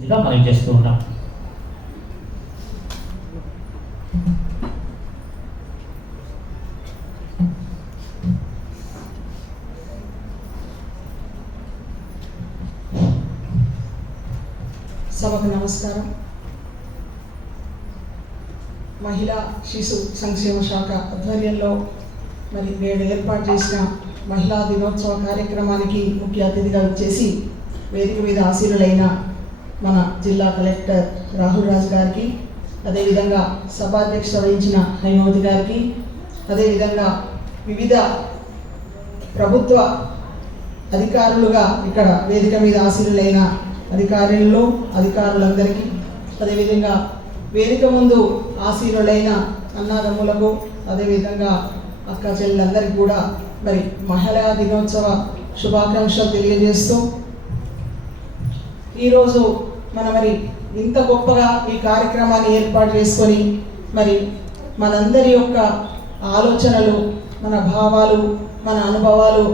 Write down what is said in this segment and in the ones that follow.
ఇదిగా మనం చేస్తూ ఉన్నాం. సభకు నమస్కారం. మహిళా శిశు సంక్షేమ శాఖ ఆధ్వర్యంలో మరి నేడు ఏర్పాటు చేసిన మహిళా దినోత్సవ కార్యక్రమానికి ముఖ్య అతిథిగా వచ్చేసి వేదిక మీద ఆశీనులైన మన జిల్లా కలెక్టర్ రాహుల్ రాజ్ గారికి అదేవిధంగా సభాధ్యక్ష వహించిన హైమవతి గారికి అదేవిధంగా వివిధ ప్రభుత్వ అధికారులుగా ఇక్కడ వేదిక మీద ఆశీనులైన అధికారులు అధికారులందరికీ అదేవిధంగా వేదిక ముందు ఆశీనులైన అన్నదమ్ములకు అదేవిధంగా అక్క చెల్లెలందరికీ కూడా మరి మహిళా దినోత్సవ శుభాకాంక్షలు తెలియజేస్తూ ఈరోజు మన మరి ఇంత గొప్పగా ఈ కార్యక్రమాన్ని ఏర్పాటు చేసుకొని మరి మనందరి యొక్క ఆలోచనలు మన భావాలు మన అనుభవాలు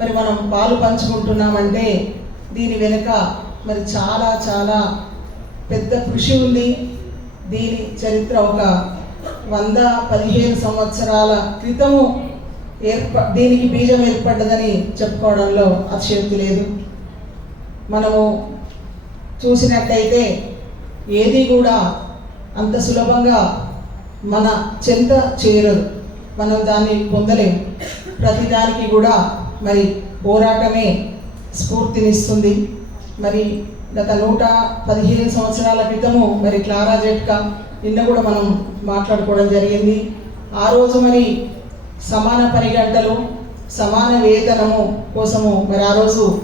మరి మనం పాలు పంచుకుంటున్నామంటే దీని వెనుక మరి చాలా చాలా పెద్ద కృషి ఉంది. దీని చరిత్ర ఒక వంద పదిహేను సంవత్సరాల క్రితము ఏర్ప దీనికి బీజం ఏర్పడ్డదని చెప్పుకోవడంలో అతిశక్తి లేదు. మనము చూసినట్టయితే ఏది కూడా అంత సులభంగా మన చెంత చేరదు. మనం దాన్ని పొందలేము. ప్రతిదానికి కూడా మరి పోరాటమే స్ఫూర్తినిస్తుంది. మరి గత నూట పదిహేను సంవత్సరాల క్రితము మరి క్లారా జెట్కా నిన్న కూడా మనం మాట్లాడుకోవడం జరిగింది. ఆ రోజు మరి సమాన పని గంటలు సమాన వేతనము కోసము మరి ఆ రోజు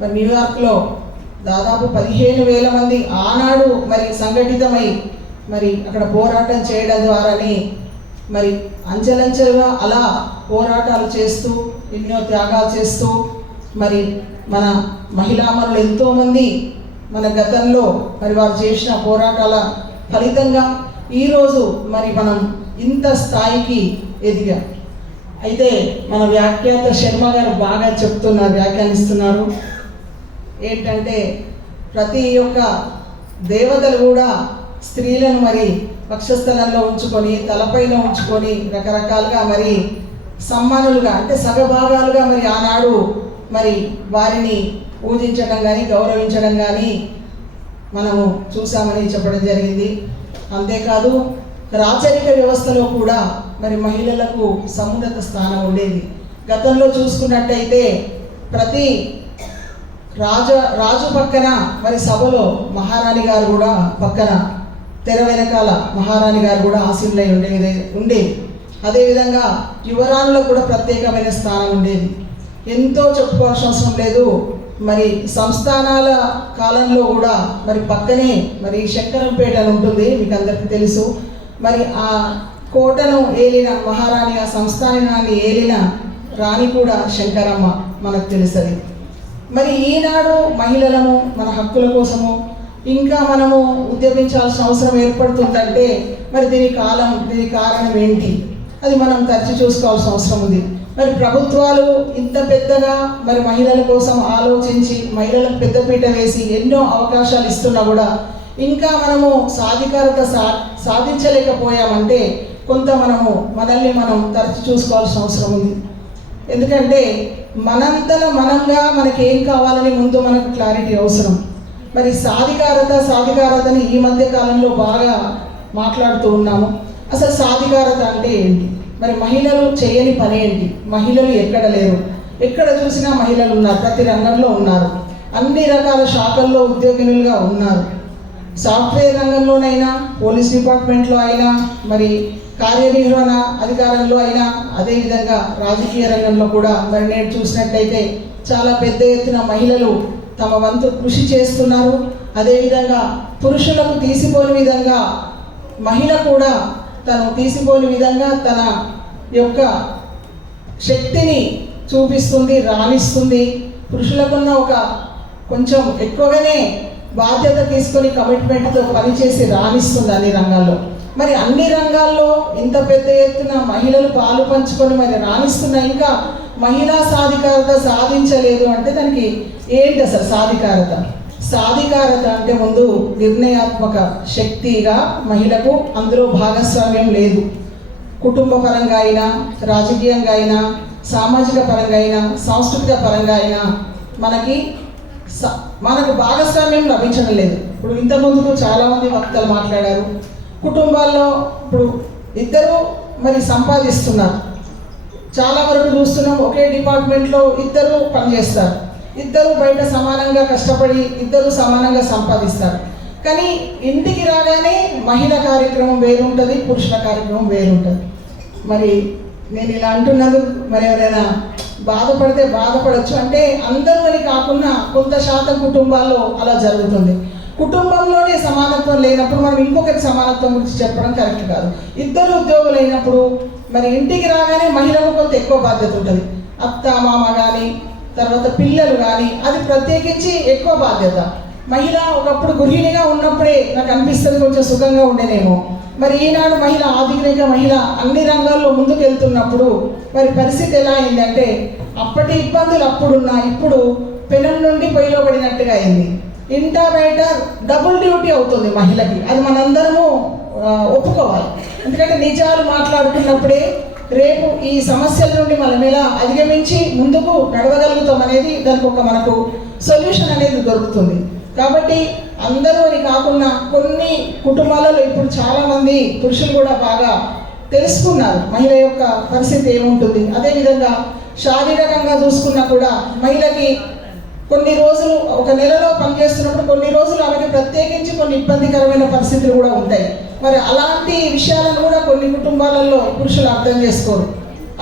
మరి న్యూయార్క్లో దాదాపు పదిహేను వేల మంది ఆనాడు మరి సంఘటితమై మరి అక్కడ పోరాటం చేయడం ద్వారానే మరి అంచెలంచెలుగా అలా పోరాటాలు చేస్తూ ఎన్నో త్యాగాలు చేస్తూ మరి మన మహిళామణులు ఎంతోమంది మన గతంలో మరి వారు చేసిన పోరాటాల ఫలితంగా ఈరోజు మరి మనం ఇంత స్థాయికి ఎదిగాం. అయితే మన వ్యాఖ్యాత శర్మ గారు బాగా చెప్తున్నారు వ్యాఖ్యానిస్తున్నారు. ఏంటంటే ప్రతి ఒక్క దేవతలు కూడా స్త్రీలను మరి వక్షస్థలంలో ఉంచుకొని తలపైన ఉంచుకొని రకరకాలుగా మరి సమ్మానులుగా అంటే సగభాగాలుగా మరి ఆనాడు మరి వారిని పూజించడం కానీ గౌరవించడం కానీ మనము చూసామని చెప్పడం జరిగింది. అంతేకాదు రాచరిక వ్యవస్థలో కూడా మరి మహిళలకు సమున్నత స్థానం ఉండేది. గతంలో చూసుకున్నట్టయితే ప్రతి రాజ రాజు పక్కన మరి సభలో మహారాణి గారు కూడా పక్కన తెర వెనకాల మహారాణి గారు కూడా ఆశీనులై ఉండే ఉండేది అదేవిధంగా యువరాణులకు కూడా ప్రత్యేకమైన స్థానం ఉండేది. ఎంతో చెప్పుకోవాల్సిన అవసరం లేదు. మరి సంస్థానాల కాలంలో కూడా మరి పక్కనే మరి శంకరంపేట అని ఉంటుంది మీకు అందరికీ తెలుసు. మరి ఆ కోటను ఏలిన మహారాణి ఆ సంస్థానాన్ని ఏలిన రాణి కూడా శంకరమ్మ మనకు తెలుసది. మరి ఈనాడు మహిళలము మన హక్కుల కోసము ఇంకా మనము ఉద్యమించాల్సిన అవసరం ఏర్పడుతుందంటే మరి దీని కాలం దీని కారణం ఏంటి? అది మనం తరచి చూసుకోవాల్సిన అవసరం ఉంది. మరి ప్రభుత్వాలు ఇంత పెద్దగా మరి మహిళల కోసం ఆలోచించి మహిళలకు పెద్దపీట వేసి ఎన్నో అవకాశాలు ఇస్తున్నా కూడా ఇంకా మనము సాధికారత సా సాధించలేకపోయామంటే కొంత మనము మనల్ని మనం తరచి చూసుకోవాల్సిన అవసరం ఉంది. ఎందుకంటే మనంతల మనంగా మనకి ఏం కావాలని ముందు మనకు క్లారిటీ అవసరం. మరి సాధికారత సాధికారతని ఈ మధ్య కాలంలో బాగా మాట్లాడుతూ ఉన్నాము. అసలు సాధికారత అంటే ఏంటి? మరి మహిళలు చేయని పని ఏంటి? మహిళలు ఎక్కడ లేరు? ఎక్కడ చూసినా మహిళలు ఉన్నారు ప్రతి రంగంలో ఉన్నారు. అన్ని రకాల శాఖల్లో ఉద్యోగినులుగా ఉన్నారు. సాఫ్ట్వేర్ రంగంలోనైనా పోలీస్ డిపార్ట్మెంట్లో అయినా మరి కార్యనిర్వహణ అధికారంలో అయినా అదేవిధంగా రాజకీయ రంగంలో కూడా మరి నేను చూసినట్టయితే చాలా పెద్ద ఎత్తున మహిళలు తమ వంతు కృషి చేస్తున్నారు. అదేవిధంగా పురుషులకు తీసిపోని విధంగా మహిళ కూడా తను తీసిపోని విధంగా తన యొక్క శక్తిని చూపిస్తుంది రాణిస్తుంది. పురుషులకున్న ఒక కొంచెం ఎక్కువగానే బాధ్యత తీసుకొని కమిట్మెంట్తో పనిచేసి రాణిస్తుంది అన్ని రంగాల్లో. మరి అన్ని రంగాల్లో ఇంత పెద్ద ఎత్తున మహిళలు పాలు పంచుకొని మరి రాణిస్తున్న ఇంకా మహిళా సాధికారత సాధించలేదు అంటే దానికి ఏంటి అసలు సాధికారత? సాధికారత అంటే ముందు నిర్ణయాత్మక శక్తిగా మహిళకు అందులో భాగస్వామ్యం లేదు. కుటుంబ పరంగా అయినా రాజకీయంగా అయినా సామాజిక పరంగా అయినా సాంస్కృతిక పరంగా అయినా మనకి మనకు భాగస్వామ్యం లభించడం లేదు. ఇప్పుడు ఇంతకుముందుకు చాలామంది వక్తలు మాట్లాడారు. కుటుంబాల్లో ఇప్పుడు ఇద్దరు మరి సంపాదిస్తున్నారు. చాలా వరకు చూస్తున్నాం ఒకే డిపార్ట్మెంట్లో ఇద్దరు పనిచేస్తారు. ఇద్దరు బయట సమానంగా కష్టపడి ఇద్దరు సమానంగా సంపాదిస్తారు. కానీ ఇంటికి రాగానే మహిళ కార్యక్రమం వేరుంటుంది పురుషుల కార్యక్రమం వేరుంటుంది. మరి నేను ఇలా అంటున్నందుకు మరి ఎవరైనా బాధపడితే బాధపడచ్చు. అంటే అందరూ అని కాకుండా కొంత శాతం కుటుంబాల్లో అలా జరుగుతుంది. కుటుంబంలోనే సమానత్వం లేనప్పుడు మనం ఇంకొకరి సమానత్వం గురించి చెప్పడం కరెక్ట్ కాదు. ఇద్దరు ఉద్యోగులు అయినప్పుడు మరి ఇంటికి రాగానే మహిళకు కొంత ఎక్కువ బాధ్యత ఉంటుంది. అత్త మామ కానీ తర్వాత పిల్లలు కానీ అది ప్రత్యేకించి ఎక్కువ బాధ్యత. మహిళ ఒకప్పుడు గృహిణిగా ఉన్నప్పుడే నాకు అనిపిస్తుంది కొంచెం సుఖంగా ఉండేనేమో మరి ఈనాడు మహిళ ఆధునిక మహిళ అన్ని రంగాల్లో ముందుకు వెళ్తున్నప్పుడు మరి పరిస్థితి ఎలా అయిందంటే అప్పటి ఇబ్బందులు అప్పుడున్నా ఇప్పుడు పెనం నుండి పొయ్యిలో పడినట్టుగా అయింది. ఇంటా బయట డబుల్ డ్యూటీ అవుతుంది మహిళకి. అది మనందరము ఒప్పుకోవాలి. ఎందుకంటే నిజాలు మాట్లాడుకున్నప్పుడే రేపు ఈ సమస్యల నుండి మనం ఎలా అధిగమించి ముందుకు నడవగలుగుతాం అనేది దానికి ఒక మనకు సొల్యూషన్ అనేది దొరుకుతుంది. కాబట్టి అందరూ అని కాకుండా కొన్ని కుటుంబాలలో ఇప్పుడు చాలామంది పురుషులు కూడా బాగా తెలుసుకున్నారు మహిళ యొక్క పరిస్థితి ఏముంటుంది. అదేవిధంగా శారీరకంగా చూసుకున్నా కూడా మహిళకి కొన్ని రోజులు ఒక నెలలో పనిచేస్తున్నప్పుడు కొన్ని రోజులు ఆమెకి ప్రత్యేకించి కొన్ని ఇబ్బందికరమైన పరిస్థితులు కూడా ఉంటాయి. మరి అలాంటి విషయాలను కూడా కొన్ని కుటుంబాలలో పురుషులు అర్థం చేసుకోరు.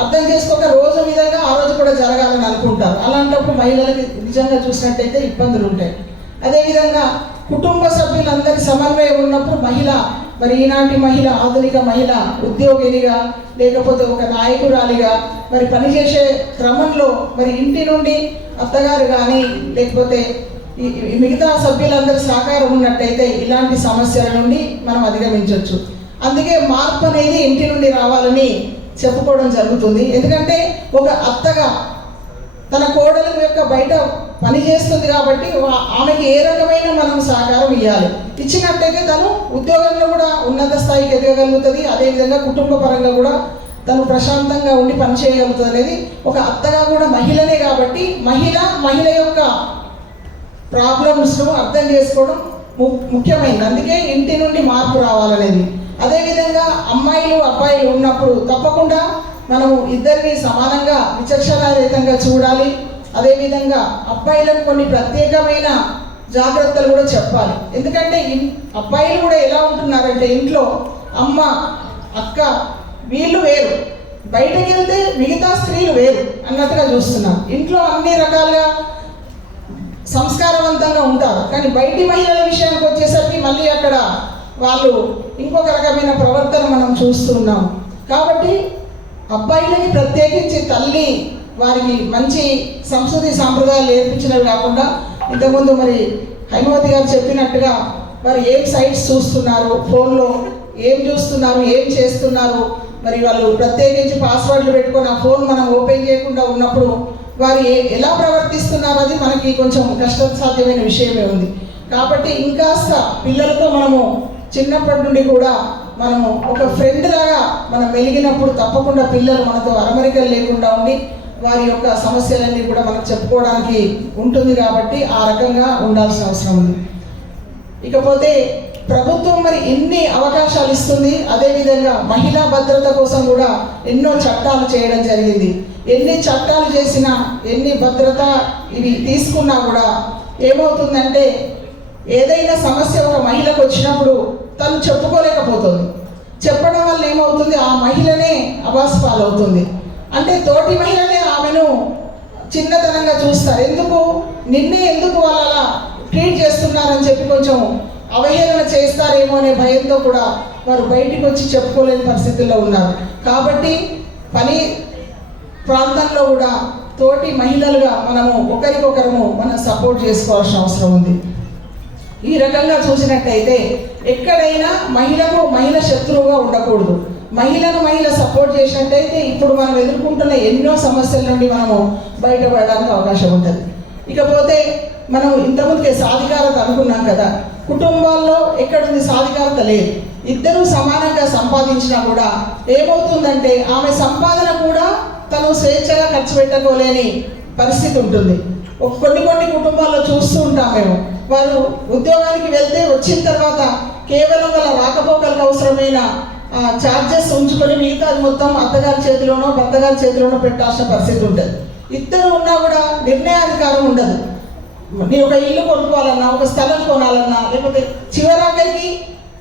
అర్థం చేసుకోక రోజు విధంగా ఆ రోజు కూడా జరగాలని అనుకుంటారు. అలాంటప్పుడు మహిళలకి నిజంగా చూసినట్టయితే ఇబ్బందులు ఉంటాయి. అదేవిధంగా కుటుంబ సభ్యులందరి సమన్వయం ఉన్నప్పుడు మహిళ మరి ఈనాటి మహిళ ఆధునిక మహిళ ఉద్యోగినిగా లేకపోతే ఒక నాయకురాలిగా మరి పనిచేసే క్రమంలో మరి ఇంటి నుండి అత్తగారు కానీ లేకపోతే మిగతా సభ్యులందరి సహకారం ఉన్నట్టయితే ఇలాంటి సమస్యల నుండి మనం అధిగమించవచ్చు అందుకే మార్పు అనేది ఇంటి నుండి రావాలని చెప్పుకోవడం జరుగుతుంది. ఎందుకంటే ఒక అత్తగా తన కోడల యొక్క బయట పని చేస్తుంది కాబట్టి ఆమెకి ఏ రకమైన మనం సహకారం ఇవ్వాలి ఇచ్చినట్టయితే తను ఉద్యోగంలో కూడా ఉన్నత స్థాయికి ఎదగగలుగుతుంది. అదేవిధంగా కుటుంబ పరంగా కూడా తను ప్రశాంతంగా ఉండి పనిచేయగలుగుతుంది అనేది ఒక అత్తగా కూడా మహిళనే కాబట్టి మహిళ మహిళ యొక్క ప్రాబ్లమ్స్ను అర్థం చేసుకోవడం ము- ముఖ్యమైనది అందుకే ఇంటి నుండి మార్పు రావాలనేది. అదేవిధంగా అమ్మాయిలు అబ్బాయిలు ఉన్నప్పుడు తప్పకుండా మనము ఇద్దరిని సమానంగా విచక్షణారహితంగా చూడాలి. అదేవిధంగా అబ్బాయిలకు కొన్ని ప్రత్యేకమైన జాగ్రత్తలు కూడా చెప్పాలి. ఎందుకంటే అబ్బాయిలు కూడా ఎలా ఉంటున్నారంటే ఇంట్లో అమ్మ అక్క వీళ్ళు వేరు. బయటకు వెళ్తే మిగతా స్త్రీలు వేరు అన్నట్టుగా చూస్తున్నారు. ఇంట్లో అన్ని రకాలుగా సంస్కారవంతంగా ఉంటారు. కానీ బయటి మహిళల విషయానికి వచ్చేసరికి మళ్ళీ అక్కడ వాళ్ళు ఇంకొక రకమైన ప్రవర్తన మనం చూస్తున్నాం. కాబట్టి అబ్బాయిలకి ప్రత్యేకించి తల్లి వారికి మంచి సంస్కృతి సాంప్రదాయాలు నేర్పించినవి కాకుండా ఇంతకుముందు మరి హైమవతి గారు చెప్పినట్టుగా వారు ఏం సైట్స్ చూస్తున్నారు? ఫోన్లో ఏం చూస్తున్నారు? ఏం చేస్తున్నారు? మరి వాళ్ళు ప్రత్యేకించి పాస్వర్డ్లు పెట్టుకొని ఆ ఫోన్ మనం ఓపెన్ చేయకుండా ఉన్నప్పుడు వారు ఎలా ప్రవర్తిస్తున్నారు అది మనకి కొంచెం కష్టసాధ్యమైన విషయమే ఉంది. కాబట్టి ఇంకాస్త పిల్లలతో మనము చిన్నప్పటి నుండి కూడా మనము ఒక ఫ్రెండ్ లాగా మనం వెలిగినప్పుడు తప్పకుండా పిల్లలు మనతో అరమరికలు లేకుండా ఉండి వారి యొక్క సమస్యలన్నీ కూడా మనం చెప్పుకోవడానికి ఉంటుంది కాబట్టి ఆ రకంగా ఉండాల్సిన అవసరం ఉంది. ఇకపోతే ప్రభుత్వం మరి ఎన్ని అవకాశాలు ఇస్తుంది అదేవిధంగా మహిళా భద్రత కోసం కూడా ఎన్నో చట్టాలు చేయడం జరిగింది. ఎన్ని చట్టాలు చేసినా ఎన్ని భద్రత ఇవి తీసుకున్నా కూడా ఏమవుతుందంటే ఏదైనా సమస్య ఒక మహిళకు వచ్చినప్పుడు తను చెప్పుకోలేకపోతుంది. చెప్పడం వల్ల ఏమవుతుంది? ఆ మహిళనే అబాస్ పాలవుతుంది. అంటే తోటి మహిళనే ఆమెను చిన్నతనంగా చూస్తారు. ఎందుకు? నిన్నే ఎందుకు వాళ్ళు అలా ట్రీట్ చేస్తున్నారని చెప్పి కొంచెం అవహేళన చేస్తారేమో అనే భయంతో కూడా వారు బయటికి వచ్చి చెప్పుకోలేని పరిస్థితుల్లో ఉన్నారు. కాబట్టి పని ప్రాంతంలో కూడా తోటి మహిళలుగా మనము ఒకరికొకరము మనం సపోర్ట్ చేసుకోవాల్సిన అవసరం ఉంది. ఈ రకంగా చూసినట్టయితే ఎక్కడైనా మహిళకు మహిళ శత్రువుగా ఉండకూడదు. మహిళను మహిళ సపోర్ట్ చేసినట్టయితే ఇప్పుడు మనం ఎదుర్కొంటున్న ఎన్నో సమస్యల నుండి మనము బయటపడడానికి అవకాశం ఉంటుంది. ఇకపోతే మనం ఇంతకుముందుకే సాధికారత అనుకున్నాం కదా. కుటుంబాల్లో ఎక్కడుంది సాధికారత లేదు. ఇద్దరూ సమానంగా సంపాదించినా కూడా ఏమవుతుందంటే ఆమె సంపాదన కూడా తను స్వేచ్ఛగా ఖర్చు పెట్టుకోలేని పరిస్థితి ఉంటుంది. ఒక- కొన్ని కొన్ని కుటుంబాల్లో చూస్తూ ఉంటాం మేము వారు ఉద్యోగానికి వెళ్తే వచ్చిన తర్వాత కేవలం వాళ్ళ రాకపోకలకు అవసరమైన ఛార్జెస్ ఉంచుకొని మిగతా మొత్తం అత్తగారి చేతిలోనో భర్తగారి చేతిలోనో పెట్టాల్సిన పరిస్థితి ఉంటుంది. ఇద్దరు ఉన్నా కూడా నిర్ణయాధికారం ఉండదు. నీ ఒక ఇల్లు కొనుక్కోవాలన్నా ఒక స్థలం కొనాలన్నా లేకపోతే చివరాఖరికి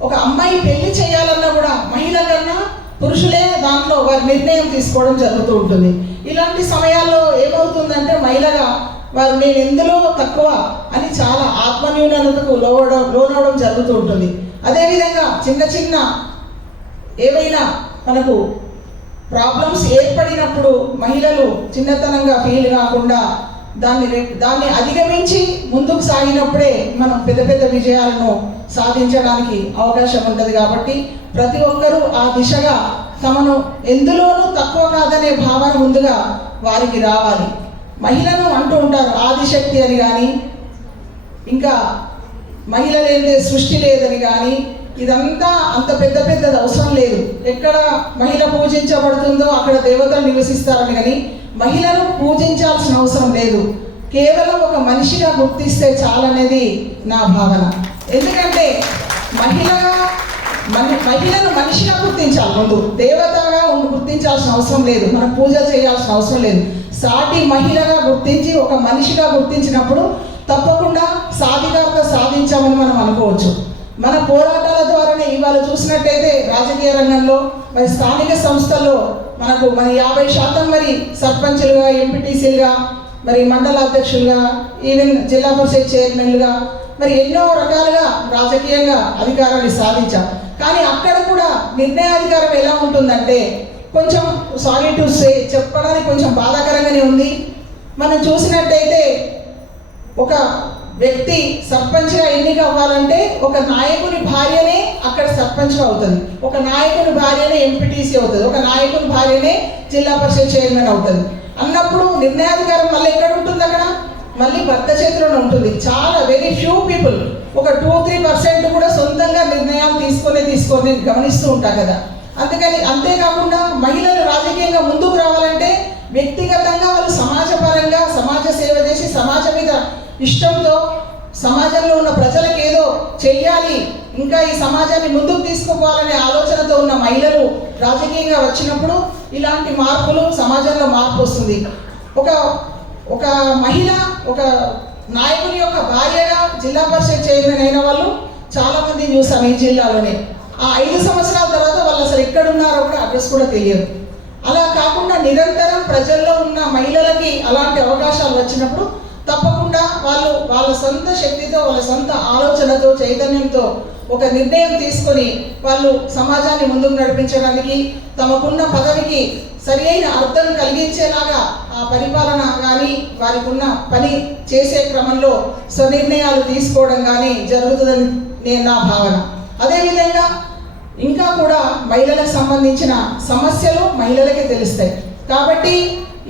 ఒక అమ్మాయి పెళ్ళి చేయాలన్నా కూడా మహిళ కన్నా పురుషులే దాంట్లో వారి నిర్ణయం తీసుకోవడం జరుగుతూ ఉంటుంది. ఇలాంటి సమయాల్లో ఏమవుతుందంటే మహిళగా వారు నేను ఎందులో తక్కువ అని చాలా ఆత్మన్యూనతకు లోవడం లోనవడం జరుగుతూ ఉంటుంది. అదేవిధంగా చిన్న చిన్న ఏవైనా మనకు ప్రాబ్లమ్స్ ఏర్పడినప్పుడు మహిళలు చిన్నతనంగా ఫీల్ కాకుండా దాన్ని దాన్ని అధిగమించి ముందుకు సాగినప్పుడే మనం పెద్ద పెద్ద విజయాలను సాధించడానికి అవకాశం ఉంటుంది కాబట్టి ప్రతి ఒక్కరూ ఆ దిశగా తమను ఎందులోనూ తక్కువ కాదనే భావన ముందుగా వారికి రావాలి. మహిళను అంటూ ఉంటారు ఆదిశక్తి అని కానీ ఇంకా మహిళ లేనిదే సృష్టి లేదని కానీ ఇదంతా అంత పెద్ద పెద్దది అవసరం లేదు. ఎక్కడ మహిళ పూజించబడుతుందో అక్కడ దేవతలు నివసిస్తారని కానీ మహిళను పూజించాల్సిన అవసరం లేదు. కేవలం ఒక మనిషిగా గుర్తిస్తే చాలనేది నా భావన. ఎందుకంటే మహిళగా మన మహిళను మనిషిగా గుర్తించాలి ముందు. దేవతగా ఉండి గుర్తించాల్సిన అవసరం లేదు. మనం పూజ చేయాల్సిన అవసరం లేదు. సాటి మహిళగా గుర్తించి ఒక మనిషిగా గుర్తించినప్పుడు తప్పకుండా సాధికారత సాధించామని మనం అనుకోవచ్చు. మన పోరాటాల ద్వారానే ఇవాళ చూసినట్టయితే రాజకీయ రంగంలో మరి స్థానిక సంస్థల్లో మనకు మన యాభై శాతం మరి సర్పంచులుగా ఎంపీటీసీలుగా మరి మండల అధ్యక్షులుగా ఈవెన్ జిల్లా పరిషత్ చైర్మన్లుగా మరి ఎన్నో రకాలుగా రాజకీయంగా అధికారాన్ని సాధించాం. కానీ అక్కడ కూడా నిర్ణయాధికారం ఎలా ఉంటుందంటే కొంచెం సారీ టు సే చెప్పడానికి కొంచెం బాధాకరంగానే ఉంది. మనం చూసినట్టయితే ఒక వ్యక్తి సర్పంచ్గా ఎన్నిక అవ్వాలంటే ఒక నాయకుని భార్యనే అక్కడ సర్పంచ్గా అవుతుంది. ఒక నాయకుని భార్యనే ఎంపీటీసీ అవుతుంది. ఒక నాయకుని భార్యనే జిల్లా పరిషత్ చైర్మన్ అవుతుంది. అన్నప్పుడు నిర్ణయాధికారం మళ్ళీ ఎక్కడ ఉంటుంది అక్కడ? మళ్ళీ భర్త చేతిలోనే ఉంటుంది. చాలా వెరీ ఫ్యూ పీపుల్ ఒక టూ త్రీ పర్సెంట్ కూడా సొంతంగా నిర్ణయాలు తీసుకొని తీసుకొని గమనిస్తూ ఉంటాం కదా. అందుకని అంతేకాకుండా మహిళలు రాజకీయంగా ముందుకు రావాలంటే వ్యక్తిగతంగా వాళ్ళు సమాజపరంగా సమాజ సేవ చేసి సమాజం మీద ఇష్టంతో సమాజంలో ఉన్న ప్రజలకు ఏదో చెయ్యాలి. ఇంకా ఈ సమాజాన్ని ముందుకు తీసుకుపోవాలనే ఆలోచనతో ఉన్న మహిళలు రాజకీయంగా వచ్చినప్పుడు ఇలాంటి మార్పులు సమాజంలో మార్పు వస్తుంది. ఒక ఒక మహిళ ఒక నాయకుని యొక్క భార్యగా జిల్లా పరిషత్ చైర్మన్ అయిన వాళ్ళు చాలామంది న్యూస్ చూసాం ఈ జిల్లాలోనే. ఆ ఐదు సంవత్సరాల ఎక్కడున్నారో కూడా అడ్రస్ కూడా తెలియదు. అలా కాకుండా నిరంతరం ప్రజల్లో ఉన్న మహిళలకి అలాంటి అవకాశాలు వచ్చినప్పుడు తప్పకుండా వాళ్ళు వాళ్ళ సొంత శక్తితో వాళ్ళ సొంత ఆలోచనతో చైతన్యంతో ఒక నిర్ణయం తీసుకొని వాళ్ళు సమాజాన్ని ముందుకు నడిపించడానికి తమకున్న పదవికి సరియైన అర్థం కలిగించేలాగా ఆ పరిపాలన కానీ వారికి ఉన్న పని చేసే క్రమంలో స్వనిర్ణయాలు తీసుకోవడం కానీ జరుగుతుందని నేను నా భావన. అదేవిధంగా ఇంకా కూడా మహిళలకు సంబంధించిన సమస్యలు మహిళలకే తెలుస్తాయి. కాబట్టి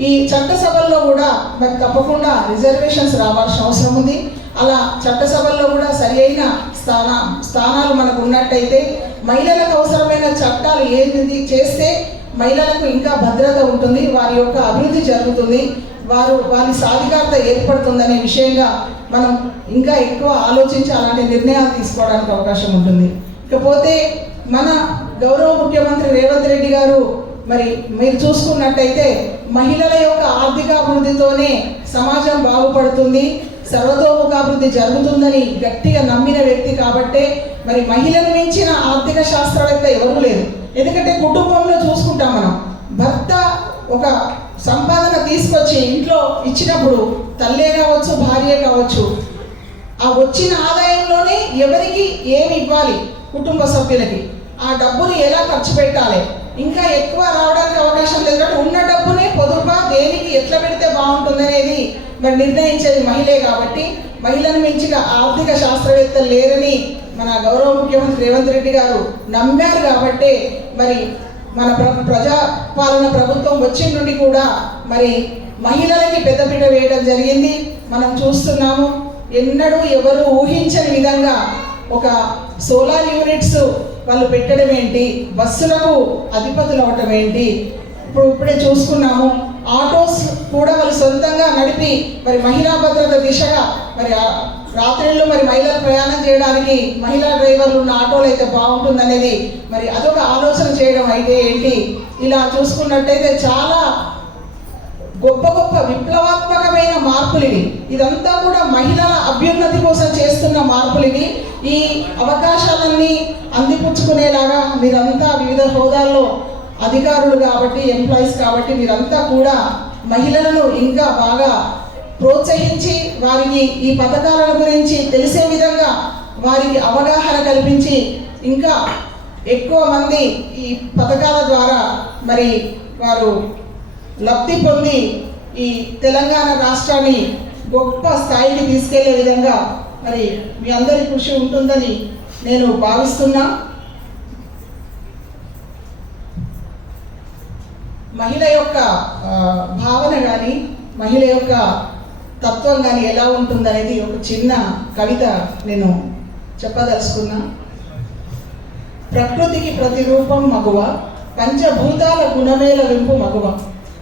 ఈ చట్టసభల్లో కూడా మరి తప్పకుండా రిజర్వేషన్స్ రావాల్సిన అవసరం ఉంది. అలా చట్టసభల్లో కూడా సరి అయిన స్థాన స్థానాలు మనకు ఉన్నట్టయితే మహిళలకు అవసరమైన చట్టాలు ఏంది చేస్తే మహిళలకు ఇంకా భద్రత ఉంటుంది వారి యొక్క అభివృద్ధి జరుగుతుంది వారు వారి సాధికారత ఏర్పడుతుందనే విషయంగా మనం ఇంకా ఎక్కువ ఆలోచించి అలాంటి నిర్ణయాలు తీసుకోవడానికి అవకాశం ఉంటుంది. ఇకపోతే మన గౌరవ ముఖ్యమంత్రి రేవంత్ రెడ్డి గారు మరి మీరు చూసుకున్నట్టయితే మహిళల యొక్క ఆర్థికాభివృద్ధితోనే సమాజం బాగుపడుతుంది సర్వతోముఖాభివృద్ధి జరుగుతుందని గట్టిగా నమ్మిన వ్యక్తి కాబట్టే మరి మహిళను మించిన ఆర్థిక శాస్త్రవేత్త ఎవరు లేరు. ఎందుకంటే కుటుంబంలో చూసుకుంటాం మనం భర్త ఒక సంపాదన తీసుకొచ్చి ఇంట్లో ఇచ్చినప్పుడు తల్లే కావచ్చు భార్య కావచ్చు ఆ వచ్చిన ఆదాయంలోనే ఎవరికి ఏమి ఇవ్వాలి కుటుంబ సభ్యులకి? ఆ డబ్బుని ఎలా ఖర్చు పెట్టాలి? ఇంకా ఎక్కువ రావడానికి అవకాశం లేదు. కాబట్టి ఉన్న డబ్బునే పొదుపుగా దేనికి ఎట్లా పెడితే బాగుంటుంది అనేది మరి నిర్ణయించేది మహిళే కాబట్టి మహిళను మించిన ఆర్థిక శాస్త్రవేత్తలు లేరని మన గౌరవ ముఖ్యమంత్రి రేవంత్ రెడ్డి గారు నమ్మారు కాబట్టే మరి మన ప్ర ప్రజాపాలన ప్రభుత్వం వచ్చిన నుండి కూడా మరి మహిళలకి పెద్దపీట వేయడం జరిగింది. మనం చూస్తున్నాము ఎన్నడూ ఎవరు ఊహించని విధంగా ఒక సోలార్ యూనిట్స్ వాళ్ళు పెట్టడం ఏంటి? బస్సులకు అధిపతులు అవటం ఏంటి? ఇప్పుడు ఇప్పుడే చూసుకున్నాము ఆటోస్ కూడా వాళ్ళు సొంతంగా నడిపి మరి మహిళా భద్రత దిశగా మరి రాత్రిళ్ళు మరి మహిళలు ప్రయాణం చేయడానికి మహిళా డ్రైవర్లు ఉన్న ఆటోలు అయితే బాగుంటుందనేది మరి అదొక ఆలోచన చేయడం అయితే ఏంటి? ఇలా చూసుకున్నట్టయితే చాలా గొప్ప గొప్ప విప్లవాత్మకమైన మార్పులు ఇవి ఇదంతా కూడా మహిళల అభ్యున్నతి కోసం చేస్తున్న మార్పులు ఇవి ఈ అవకాశాలన్నీ అందిపుచ్చుకునేలాగా మీరంతా వివిధ హోదాల్లో అధికారులు కాబట్టి ఎంప్లాయీస్ కాబట్టి మీరంతా కూడా మహిళలను ఇంకా బాగా ప్రోత్సహించి వారికి ఈ పథకాల గురించి తెలిసే విధంగా వారికి అవగాహన కల్పించి ఇంకా ఎక్కువ మంది ఈ పథకాల ద్వారా మరి వారు లబ్ధి పొంది ఈ తెలంగాణ రాష్ట్రాన్ని గొప్ప స్థాయికి తీసుకెళ్ళే విధంగా మరి మీ అందరి కృషి ఉంటుందని నేను భావిస్తున్నా. మహిళ యొక్క భావన కానీ మహిళ యొక్క తత్వం కానీ ఎలా ఉంటుందనేది ఒక చిన్న కవిత నేను చెప్పదలుచుకున్నా. ప్రకృతికి ప్రతిరూపం మగువ పంచభూతాల గుణమేల వింపు మగువ.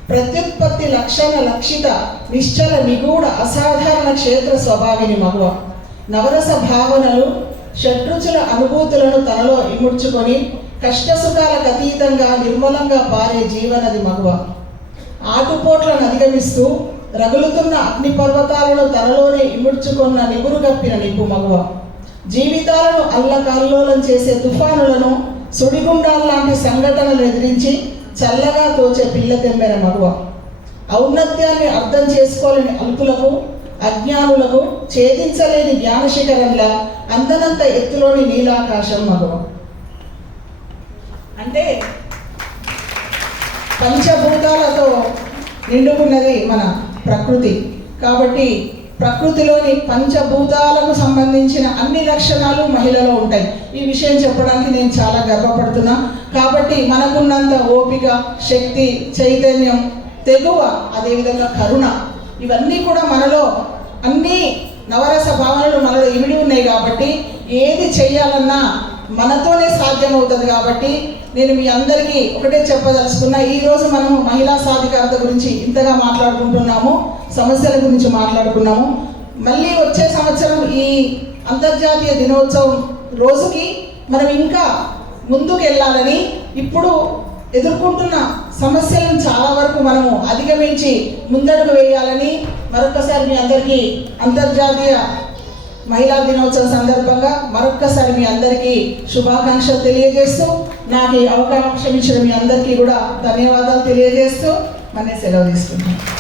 ప్రత్యుత్పత్తి లక్షణ లక్షిత నిశ్చల నిగూఢ అసాధారణ క్షేత్ర స్వభావిని మగువ నవరస భావనలు షడ్రుచుల అనుభూతులను తనలో ఇముడ్చుకొని కష్టసుఖాలకు అతీతంగా నిర్మలంగా పారే జీవనది మగువ ఆటుపోట్లను అధిగమిస్తూ రగులుతున్న అగ్ని పర్వతాలను తనలోనే ఇముడ్చుకున్న నిగురు గప్పిన నిప్పు మగువ జీవితాలను అల్లకల్లోలం చేసే తుఫానులను సుడిగుండాల్లాంటి సంఘటనలు ఎదిరించి చల్లగా తోచే పిల్ల తెమ్మెన మగువ. ఔన్నత్యాన్ని అర్థం చేసుకోలేని అల్పులకు అజ్ఞానులకు ఛేదించలేని జ్ఞానశిఖరంలా అందనంత ఎత్తులోని నీలాకాశం మగువ. అంటే పంచభూతాలతో నిండుకున్నది మన ప్రకృతి. కాబట్టి ప్రకృతిలోని పంచభూతాలకు సంబంధించిన అన్ని లక్షణాలు మహిళలో ఉంటాయి. ఈ విషయం చెప్పడానికి నేను చాలా గర్వపడుతున్నా. కాబట్టి మనకున్నంత ఓపిక శక్తి చైతన్యం తెగువ అదేవిధంగా కరుణ ఇవన్నీ కూడా మనలో అన్ని నవరస భావనలు మనలో ఇమిడి ఉన్నాయి కాబట్టి ఏది చేయాలన్నా మనతోనే సాధ్యమవుతుంది కాబట్టి నేను మీ అందరికీ ఒకటే చెప్పదలుచుకున్నా ఈరోజు మనము మహిళా సాధికారత గురించి ఇంతగా మాట్లాడుకుంటున్నాము సమస్యల గురించి మాట్లాడుకున్నాము. మళ్ళీ వచ్చే సంవత్సరం ఈ అంతర్జాతీయ దినోత్సవం రోజుకి మనం ఇంకా ముందుకు వెళ్ళాలని ఇప్పుడు ఎదుర్కొంటున్న సమస్యలను చాలా వరకు మనము అధిగమించి ముందడుగు వేయాలని మరొకసారి మీ అందరికీ అంతర్జాతీయ మహిళా దినోత్సవం సందర్భంగా మరొక్కసారి మీ అందరికీ శుభాకాంక్షలు తెలియజేస్తూ నాకు ఈ అవకాశం ఇచ్చిన మీ అందరికీ కూడా ధన్యవాదాలు తెలియజేస్తూ మన సెలవు తీసుకుంటాను